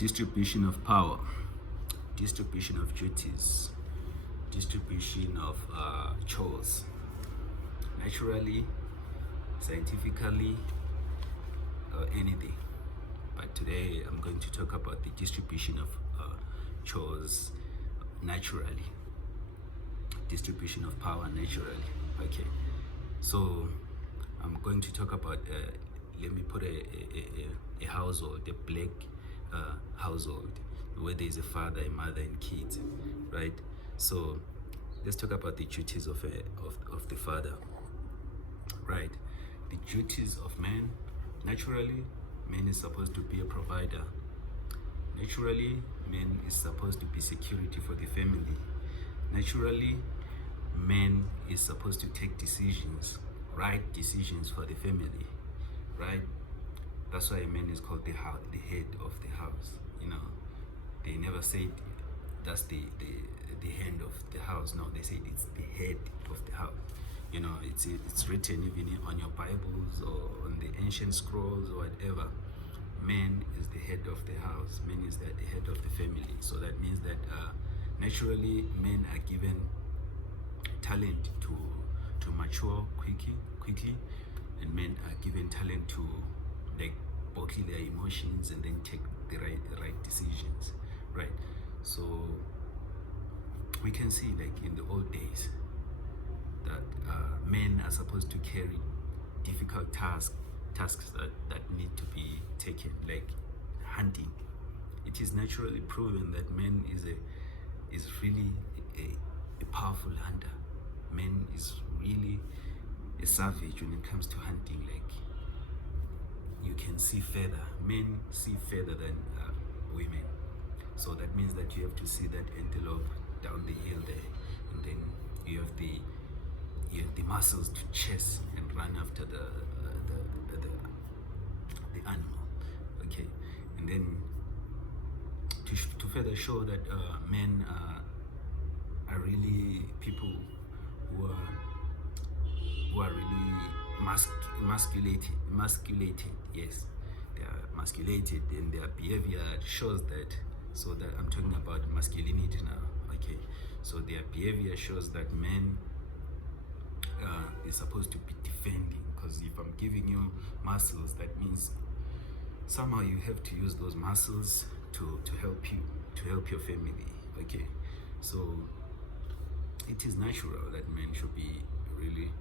Distribution of power, distribution of duties, distribution of chores, naturally, scientifically, or anything. But today I'm going to talk about the distribution of chores naturally, distribution of power naturally. Okay, so I'm going to talk about, let me put a household, a black household, where there is a father, a mother, and kids, right? So let's talk about the duties of the father, right? The duties of man. Naturally, man is supposed to be a provider. Naturally, man is supposed to be security for the family. Naturally, man is supposed to take decisions, right decisions for the family, right? That's why a man is called the head of the house. You know, they never said that's the hand of the house. No, they said it's the head of the house. You know, it's written even on your Bibles or on the ancient scrolls or whatever. Man is the head of the house. Man is the head of the family. So that means that naturally men are given talent to mature quickly, and men are given talent to like bottle their emotions and then take the right decisions, right? So we can see, like in the old days, that men are supposed to carry difficult tasks that need to be taken, like hunting. It is naturally proven that man is really a powerful hunter. Man is really a savage when it comes to hunting. Like, you can see further. Men see further than women. So that means that you have to see that antelope down the hill there, and then you have the muscles to chase and run after the animal. Okay, and then to further show that men are really people who are really masculated. Yes, they are masculated, and their behavior shows that. So that I'm talking about masculinity now. Okay, so their behavior shows that men is supposed to be defending, because if I'm giving you muscles, that means somehow you have to use those muscles to help your family. Okay, so it is natural that men should be really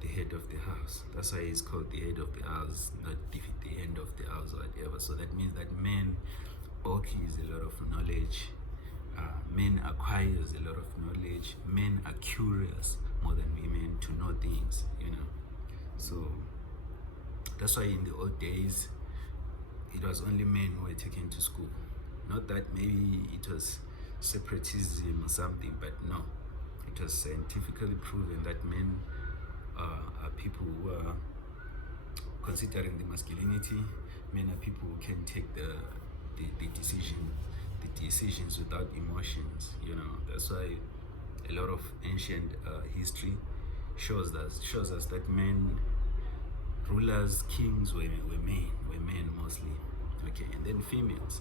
the head of the house. That's why it's called the head of the house, not the end of the house or whatever. So that means that men bulkies a lot of knowledge. Men acquires a lot of knowledge. Men are curious more than women to know things, you know. So that's why in the old days it was only men who were taken to school. Not that maybe it was separatism or something, but no, it was scientifically proven that men are people who are, considering the masculinity, men are people who can take the decisions without emotions. You know, that's why a lot of ancient history shows us that men, rulers, kings were men mostly. Okay, and then females,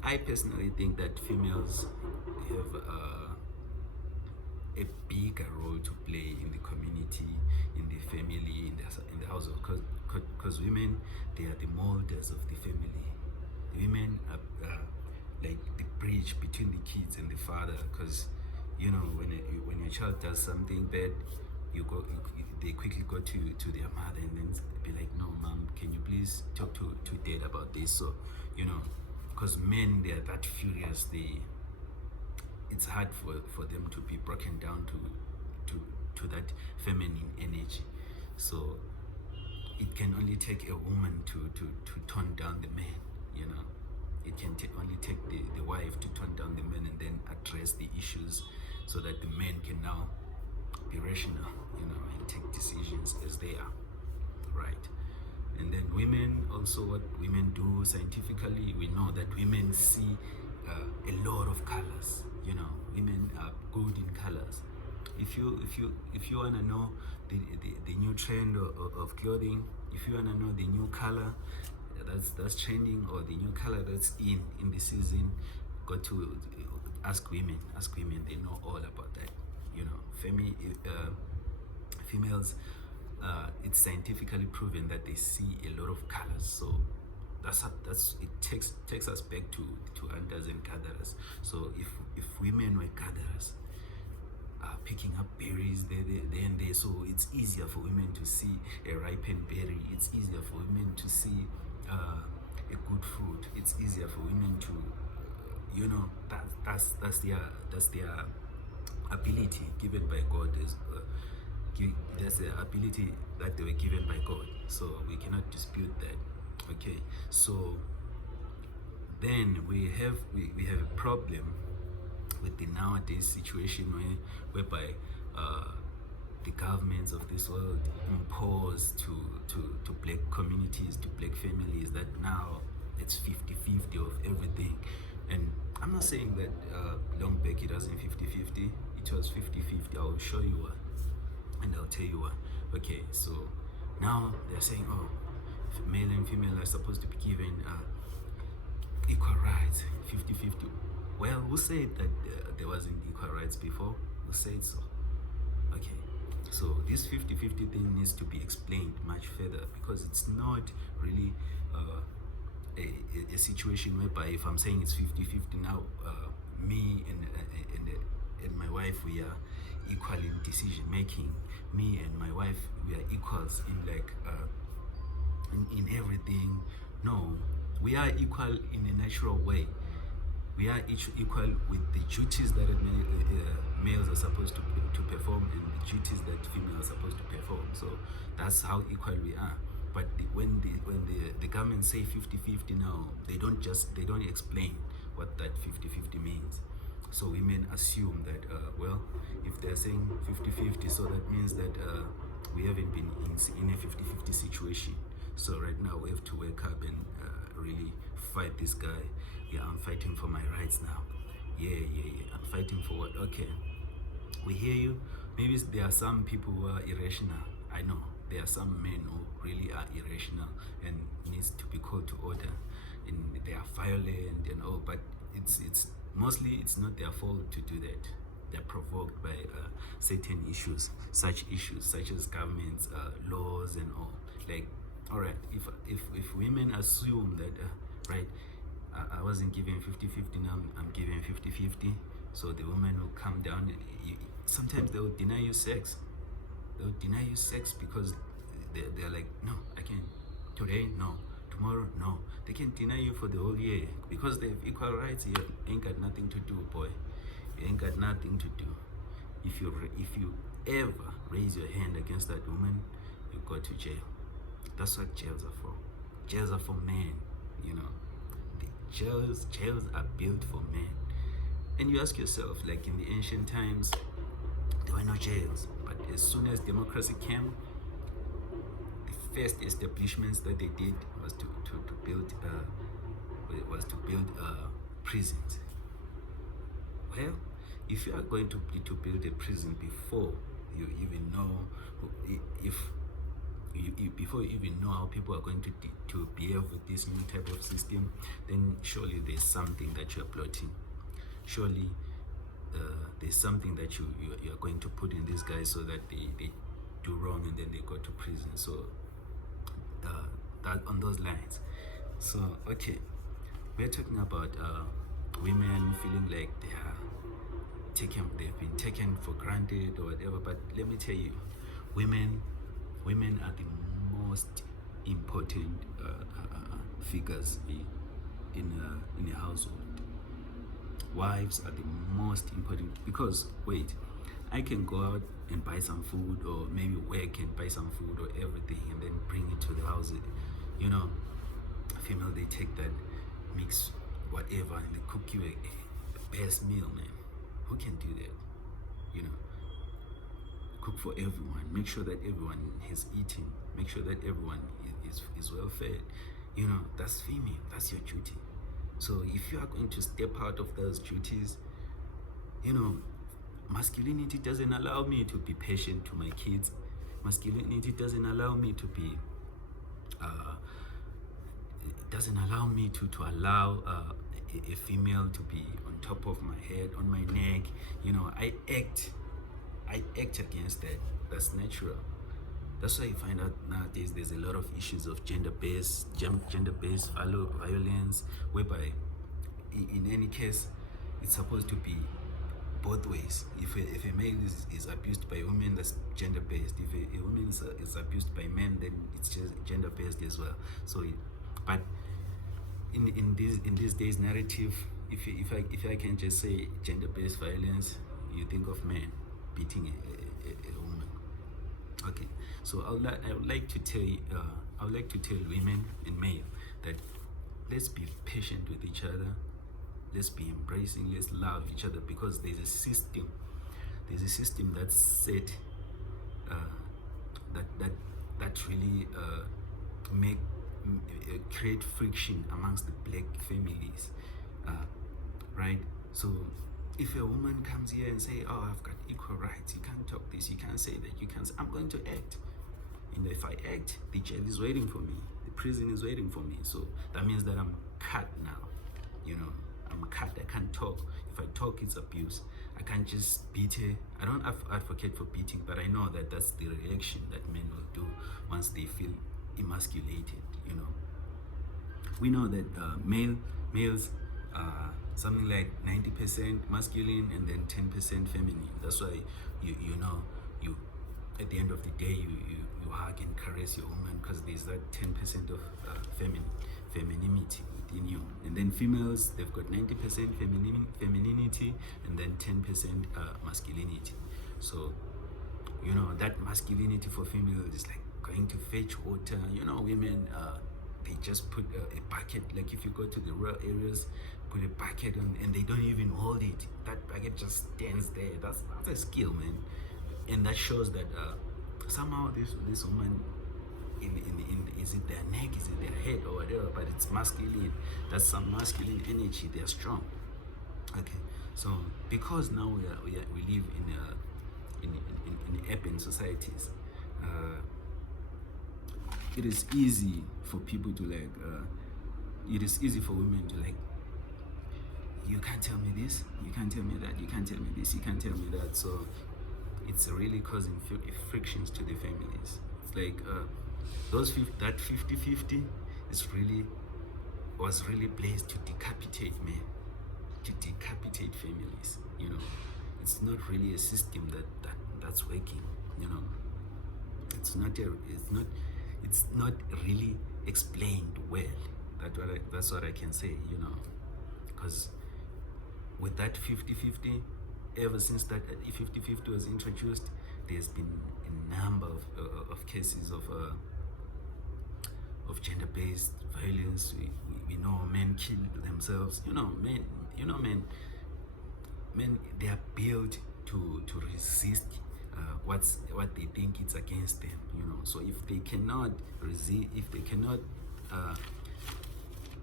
I personally think that females have a bigger role to play in the community, in the family, in the household, because women, they are the molders of the family. The women are like the bridge between the kids and the father, because you know, when your child does something bad, they quickly go to their mother and then be like, no, mom, can you please talk to dad about this? So, you know, because men, they are that furious, it's hard for them to be broken down to that feminine energy. So it can only take a woman to tone down the man, you know. It can only take the wife to tone down the man and then address the issues, so that the men can now be rational, you know, and take decisions as they are, right? And then women, also what women do scientifically, we know that women see a lot of colors. You know, women are good in colors. If you want to know the new trend of clothing, if you want to know the new color, that's trending, or the new color that's in the season, got to ask women. They know all about that. You know, females, it's scientifically proven that they see a lot of colors. So that's it takes us back to hunters and gatherers. So if women were gatherers, picking up berries so it's easier for women to see a ripened berry. It's easier for women to see a good fruit. It's easier for women to that's their ability given by God. That's the ability that they were given by God, so we cannot dispute that. Okay, so then we have a problem with the nowadays situation whereby the governments of this world impose to black communities, to black families, that now it's 50-50 of everything. And I'm not saying that long back it wasn't 50-50. It was 50-50. I'll show you why, and I'll tell you why. Okay, so now they're saying, oh, male and female are supposed to be given equal rights, 50-50. Well, who said that there wasn't equal rights before? Who said so? Okay, so this 50-50 thing needs to be explained much further, because it's not really a situation whereby if I'm saying it's 50-50 now, me and my wife, we are equal in decision making. Me and my wife, we are equals in in everything. No, we are equal in a natural way. We are each equal with the duties that males are supposed to perform, and the duties that females are supposed to perform. So that's how equal we are. But when the government say 50-50 now, they don't explain what that 50-50 means. So women assume that well, if they're saying 50-50, so that means that we haven't been in a 50-50 situation. So right now we have to wake up and really fight this guy. Yeah, I'm fighting for my rights now. Yeah. I'm fighting for what? Okay, we hear you. Maybe there are some people who are irrational. I know there are some men who really are irrational and needs to be called to order, and they are violent and all. But it's mostly it's not their fault to do that. They're provoked by certain issues such as governments, laws, and all. Like, all right, if women assume that right, I wasn't given 50-50, now I'm given 50-50, so the woman will come down. Sometimes they will deny you sex. They'll deny you sex because they're like, no, I can't. Today, no. Tomorrow, no. They can deny you for the whole year because they have equal rights. You ain't got nothing to do, boy. You ain't got nothing to do. If you ever raise your hand against that woman, you go to jail. That's what jails are for. Jails are for men, you know. Jails are built for men. And you ask yourself, like in the ancient times, there were no jails. But as soon as democracy came, the first establishments that they did was to build prisons. Well, if you are going to build a prison before you even know before you even know how people are going to behave with this new type of system, then surely there's something that you're plotting. Surely there's something that you're going to put in these guys so that they do wrong and then they go to prison. So that on those lines. So okay, we're talking about women feeling like they've been taken for granted or whatever. But let me tell you, women are the most important figures in a household. Wives are the most important, because wait, I can go out and buy some food, or maybe work and buy some food or everything, and then bring it to the house. You know, female, they take that, mix whatever, and they cook you a best meal, man. Who can do that? You know, cook for everyone. Make sure that everyone is eating. Make sure that everyone is well fed. You know, that's female. That's your duty. So if you are going to step out of those duties, you know, masculinity doesn't allow me to be patient to my kids. Masculinity doesn't allow me to be doesn't allow me to allow a female to be on top of my head, on my neck. I act against that. That's natural. That's why you find out nowadays there's a lot of issues of gender-based violence, whereby in any case it's supposed to be both ways. If a male is abused by women, that's gender-based. If a woman is abused by men, then it's just gender-based as well. So, but in these days narrative, if I can just say gender-based violence, you think of men beating a woman. Okay, so I would like to tell women and male that let's be patient with each other. Let's be embracing, let's love each other, because there's a system that's set that really create friction amongst the black families, right? So if a woman comes here and say, oh, I've got equal rights, you can't talk this, you can't say that, you can't say, I'm going to act. And if I act, the jail is waiting for me, the prison is waiting for me. So that means that I'm cut now, I'm cut. I can't talk. If I talk, it's abuse. I can't just beat her. I don't advocate for beating, but I know that that's the reaction that men will do once they feel emasculated. We know that males something like 90% masculine and then 10% feminine. That's why you at the end of the day you hug and caress your woman, because there's that 10% of femininity within you. And then females, they've got 90% femininity and then 10% masculinity. So that masculinity for females is like going to fetch water. Women, they just put a bucket, like if you go to the rural areas, put a bucket on and they don't even hold it. That bucket just stands there. That's a skill, man. And that shows that somehow this woman, is it their neck, is it their head or whatever, but it's masculine. That's some masculine energy. They're strong. Okay, so because now we live in urban societies, it is easy for people to it is easy for women to you can't tell me this, you can't tell me that, you can't tell me this, you can't tell me that. So it's really causing frictions to the families. It's like that 50-50 was really placed to decapitate men, to decapitate families. It's not really a system that's working. It's not really explained well. That's what I can say. Because with that 50-50, ever since that 50-50 was introduced, there's been a number of cases of gender-based violence. We know men kill themselves. Men, they are built to resist what they think it's against them. So if they cannot resist, if they cannot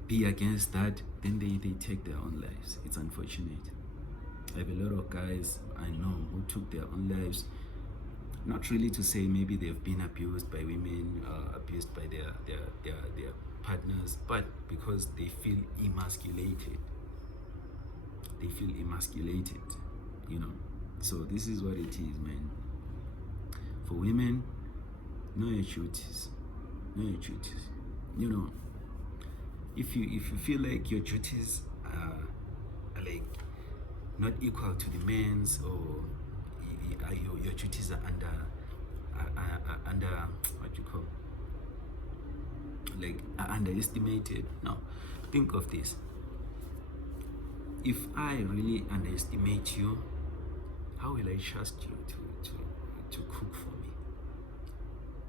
be against that, then they take their own lives. It's unfortunate. I have a lot of guys I know who took their own lives, not really to say maybe they've been abused by women, abused by their partners, but because they feel emasculated. They feel emasculated, So this is what it is, man. For women, know your duties. Know your duties. If you feel like your duties are like not equal to the men's, or your duties are under what you call are underestimated. No, think of this. If I really underestimate you, how will I trust you to cook for me?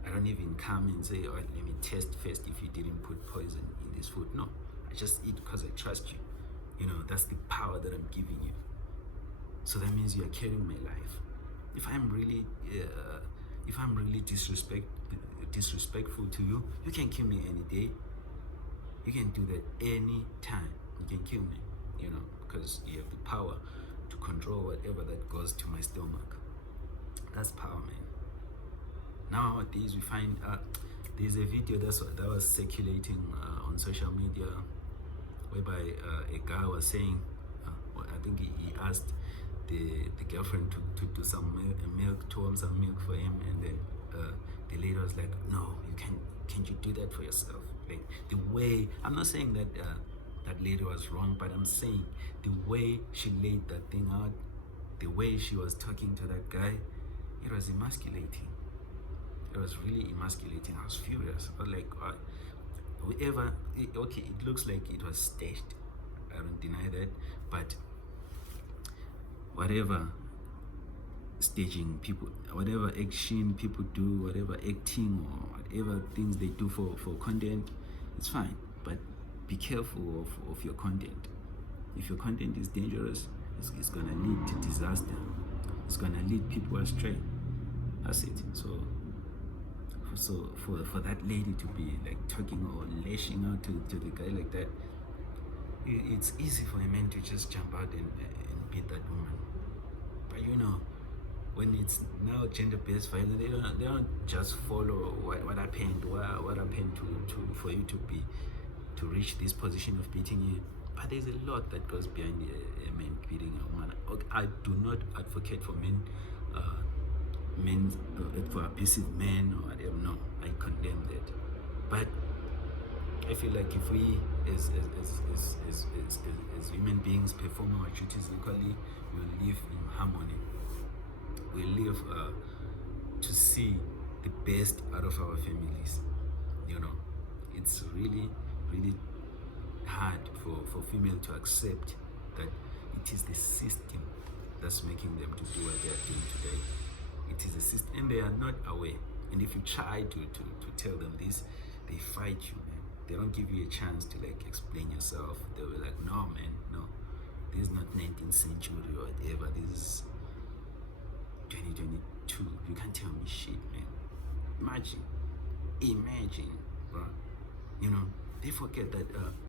I don't even come and say, oh, let me test first if you didn't put poison in this food. No, I just eat because I trust you. That's the power that I'm giving you. So that means you are carrying my life. If I'm really disrespectful to you, you can kill me any day. You can do that any time. You can kill me, because you have the power to control whatever that goes to my stomach. That's power, man. Nowadays we find there's a video that was circulating on social media, whereby a guy was saying, well, I think he asked the girlfriend to do some milk, to warm some milk for him, and the lady was like, no, can't you do that for yourself? Like, the way, I'm not saying that that lady was wrong, but I'm saying the way she laid that thing out, the way she was talking to that guy, it was emasculating. It was really emasculating. I was furious. I was like, whoever, okay, it looks like it was staged. I don't deny that, but whatever staging people, whatever action people do, whatever acting or whatever things they do for content, it's fine. But be careful of your content. If your content is dangerous, it's gonna lead to disaster. It's gonna lead people astray. That's it. So for that lady to be like talking or lashing out to the guy like that, it's easy for a man to just jump out and beat that woman. But you know, when it's now gender-based violence, they don't just follow what happened to for you to reach this position of beating you. But there's a lot that goes behind a man beating a woman. Okay, I do not advocate for men for abusive men or whatever. No, I condemn that. But I feel like if we as human beings perform our duties equally, we'll live in harmony. We live to see the best out of our families. You know, it's really hard for female to accept that it is the system that's making them to do what they are doing today. It is a system, and they are not aware. And if you try to tell them this, they fight you, man. They don't give you a chance to like explain yourself. They were like, no, man, no. This is not 19th century or whatever. This is 2022. You can't tell me shit, man. Imagine, bro. You know, they forget that